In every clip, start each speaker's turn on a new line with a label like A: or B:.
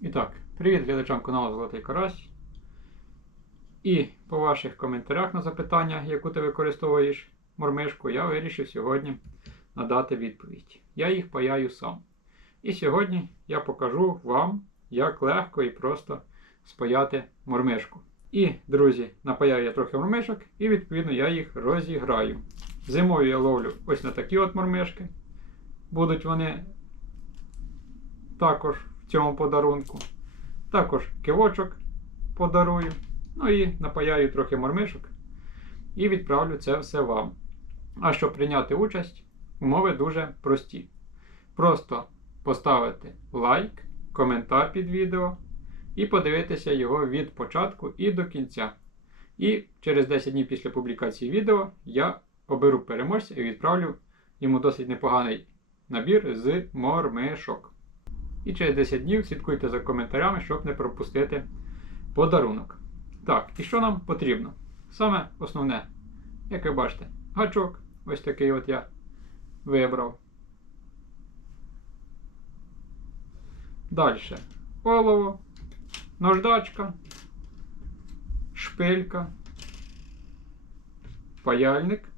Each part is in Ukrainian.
A: І так, привіт глядачам каналу Золотий Карась. І по ваших коментарях на запитання, яку ти використовуєш мормишку, я вирішив сьогодні надати відповідь. Я їх паяю сам. І сьогодні я покажу вам, як легко і просто спаяти мормишку. І, друзі, напаяю я трохи мормишок, і відповідно я їх розіграю. Зимою я ловлю ось на такі от мормишки. Будуть вони також цьому подарунку. Також кивочок подарую. Ну і напаяю трохи мормишок. І відправлю це все вам. А щоб прийняти участь, умови дуже прості. Просто поставити лайк, коментар під відео і подивитися його від початку і до кінця. І через 10 днів після публікації відео я оберу переможця і відправлю йому досить непоганий набір з мормишок. І через 10 днів слідкуйте за коментарями, щоб не пропустити подарунок. Так, і що нам потрібно? Саме основне, як ви бачите, гачок. Ось такий от я вибрав. Далі олово, наждачка, шпилька, паяльник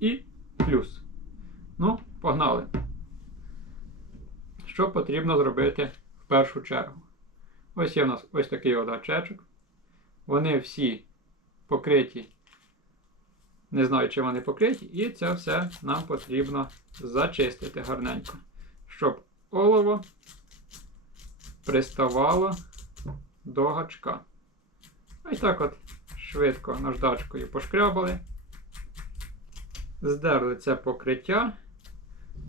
A: і плюс. Ну, погнали! Що потрібно зробити в першу чергу? Ось є в нас ось такий от гачечок. Вони всі покриті, не знаю, чи вони покриті, і це все нам потрібно зачистити гарненько, щоб олово приставало до гачка. Ось так от швидко наждачкою пошкрябали, здерли це покриття.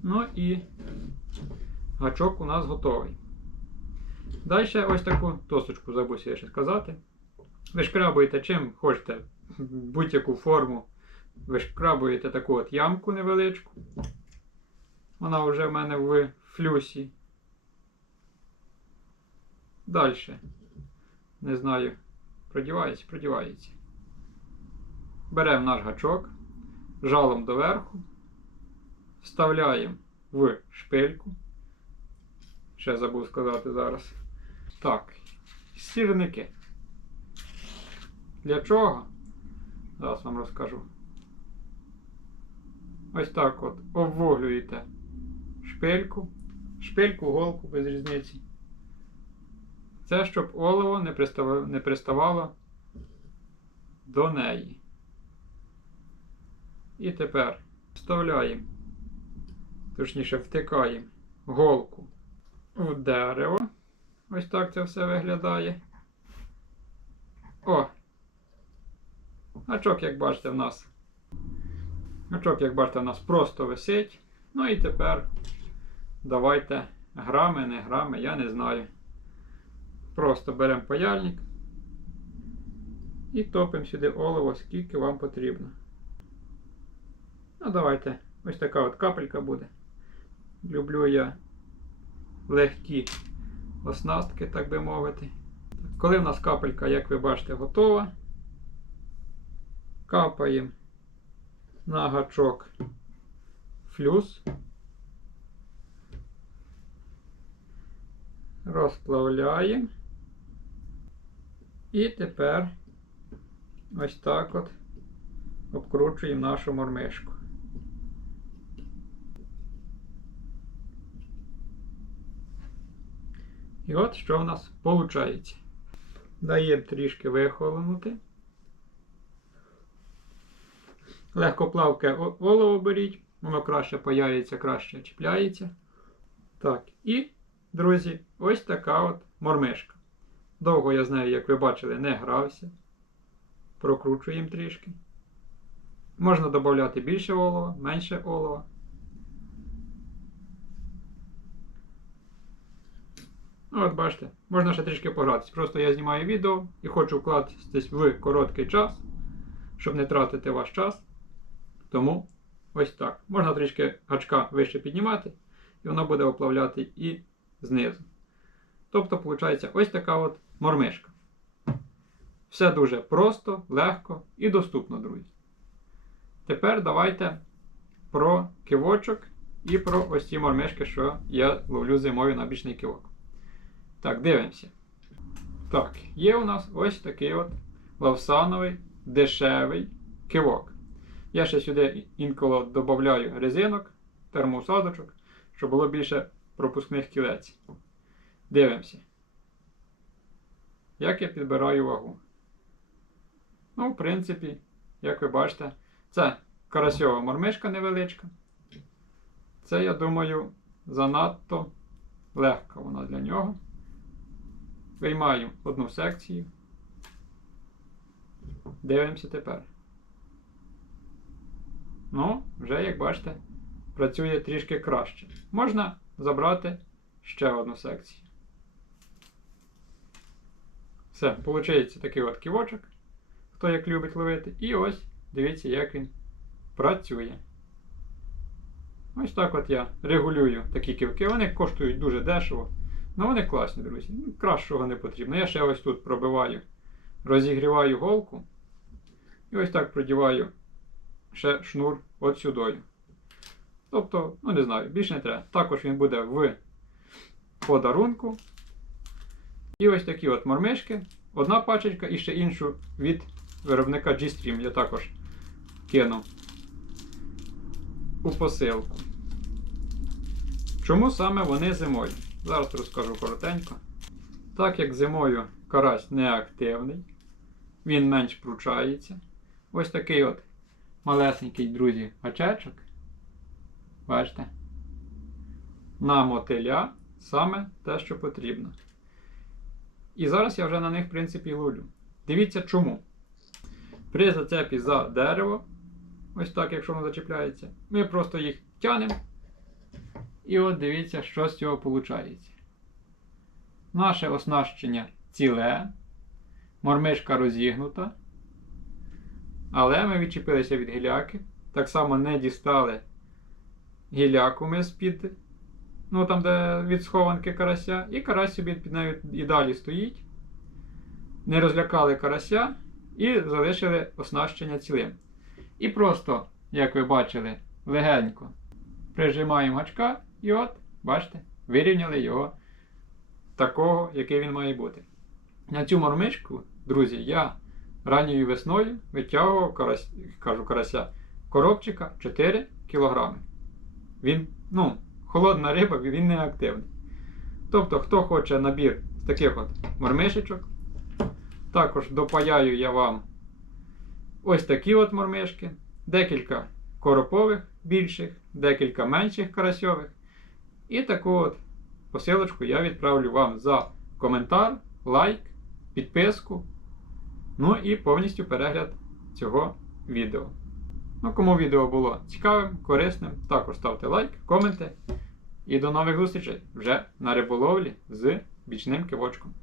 A: Ну і гачок у нас готовий. Далі ось таку тосочку забув я ще сказати. Вишкрабуєте чим хочете будь-яку форму. Вишкрабуєте таку от ямку невеличку. Вона вже в мене в флюсі. Далі. Не знаю, продівається, продівається. Беремо наш гачок, жалом доверху, вставляємо в шпильку. Ще забув сказати зараз. Так, сірники. Для чого? Зараз вам розкажу. Ось так от обвуглюєте шпильку, шпильку, голку без різниці. Це щоб олово не приставало, не приставало до неї. І тепер вставляємо, точніше втикаємо голку в дерево. Ось так це все виглядає. О! Гачок, як бачите, в нас. Гачок, як бачите, в нас просто висить. Ну і тепер давайте грами, не грами, я не знаю. Просто беремо паяльник і топимо сюди олово, скільки вам потрібно. Ну, давайте, ось така от капелька буде. Люблю я легкі оснастки, так би мовити. Коли в нас капелька, як ви бачите, готова, капаємо на гачок флюс, розплавляємо. І тепер ось так от обкручуємо нашу мормишку. І от що в нас виходить. Даємо трішки вихолонути. Легкоплавке олово беріть, воно краще паяється, краще чіпляється. Так, і, друзі, ось така от мормишка. Довго я з нею, як ви бачили, не грався. Прокручуємо трішки. Можна додати більше олова, менше олова. Ну, от бачите, можна ще трішки погратися. Просто я знімаю відео і хочу вкластись в короткий час, щоб не тратити ваш час. Тому ось так. Можна трішки гачка вище піднімати, і воно буде оплавляти і знизу. Тобто, виходить, ось така от мормишка. Все дуже просто, легко і доступно, друзі. Тепер давайте про кивочок і про ось ці мормишки, що я ловлю зимою на бічний кивок. Так, дивимося. Так, є у нас ось такий от лавсановий дешевий кивок. Я ще сюди інколи додаю резинок, термоусадочок, щоб було більше пропускних кілець. Дивимося. Як я підбираю вагу? Ну, в принципі, як ви бачите, це карасьова мормишка невеличка. Це, я думаю, занадто легка вона для нього. Виймаю одну секцію. Дивимося тепер. Ну, вже, як бачите, працює трішки краще. Можна забрати ще одну секцію. Все, виходить такий от ківочок, хто як любить ловити. І ось дивіться, як він працює. Ось так от я регулюю такі ківки. Вони коштують дуже дешево. Ну вони класні, друзі. Ну, Кращого не потрібно. Я ще ось тут пробиваю, розігріваю голку. І ось так продіваю ще шнур от сюдою. Тобто, ну не знаю, більше не треба. Також він буде в подарунку. І ось такі от мормишки. Одна пачечка і ще іншу від виробника G-Stream. Я також кину у посилку. Чому саме вони зимою? Зараз розкажу коротенько. Так як зимою карась неактивний, він менш пручається. Ось такий от малесенький, друзі, гачечок. Бачите? На мотиля саме те, що потрібно. І зараз я вже на них, в принципі, ловлю. Дивіться чому. При зацепі за дерево, ось так, якщо воно зачіпляється, ми просто їх тянемо. І от дивіться, що з цього виходить. Наше оснащення ціле, мормишка розігнута. Але ми відчепилися від гіляки. Так само не дістали гіляку ми з-під, ну там, де від схованки карася, і карась собі під нею і далі стоїть. Не розлякали карася і залишили оснащення цілим. І просто, як ви бачили, легенько прижимаємо гачка, і от, бачите, вирівняли його такого, який він має бути. На цю мормишку, друзі, я ранньою весною витягував карась, кажу, карася коробчика 4 кг. Він, ну, холодна риба, він не активний. Тобто, хто хоче набір з таких от мормишечок, також допаяю я вам ось такі от мормишки, декілька коропових більших, декілька менших карасьових. І таку от посилочку я відправлю вам за коментар, лайк, підписку. Ну і повністю перегляд цього відео. Ну, кому відео було цікавим, корисним, також ставте лайк, коменти. І до нових зустрічей вже на риболовлі з бічним кивочком.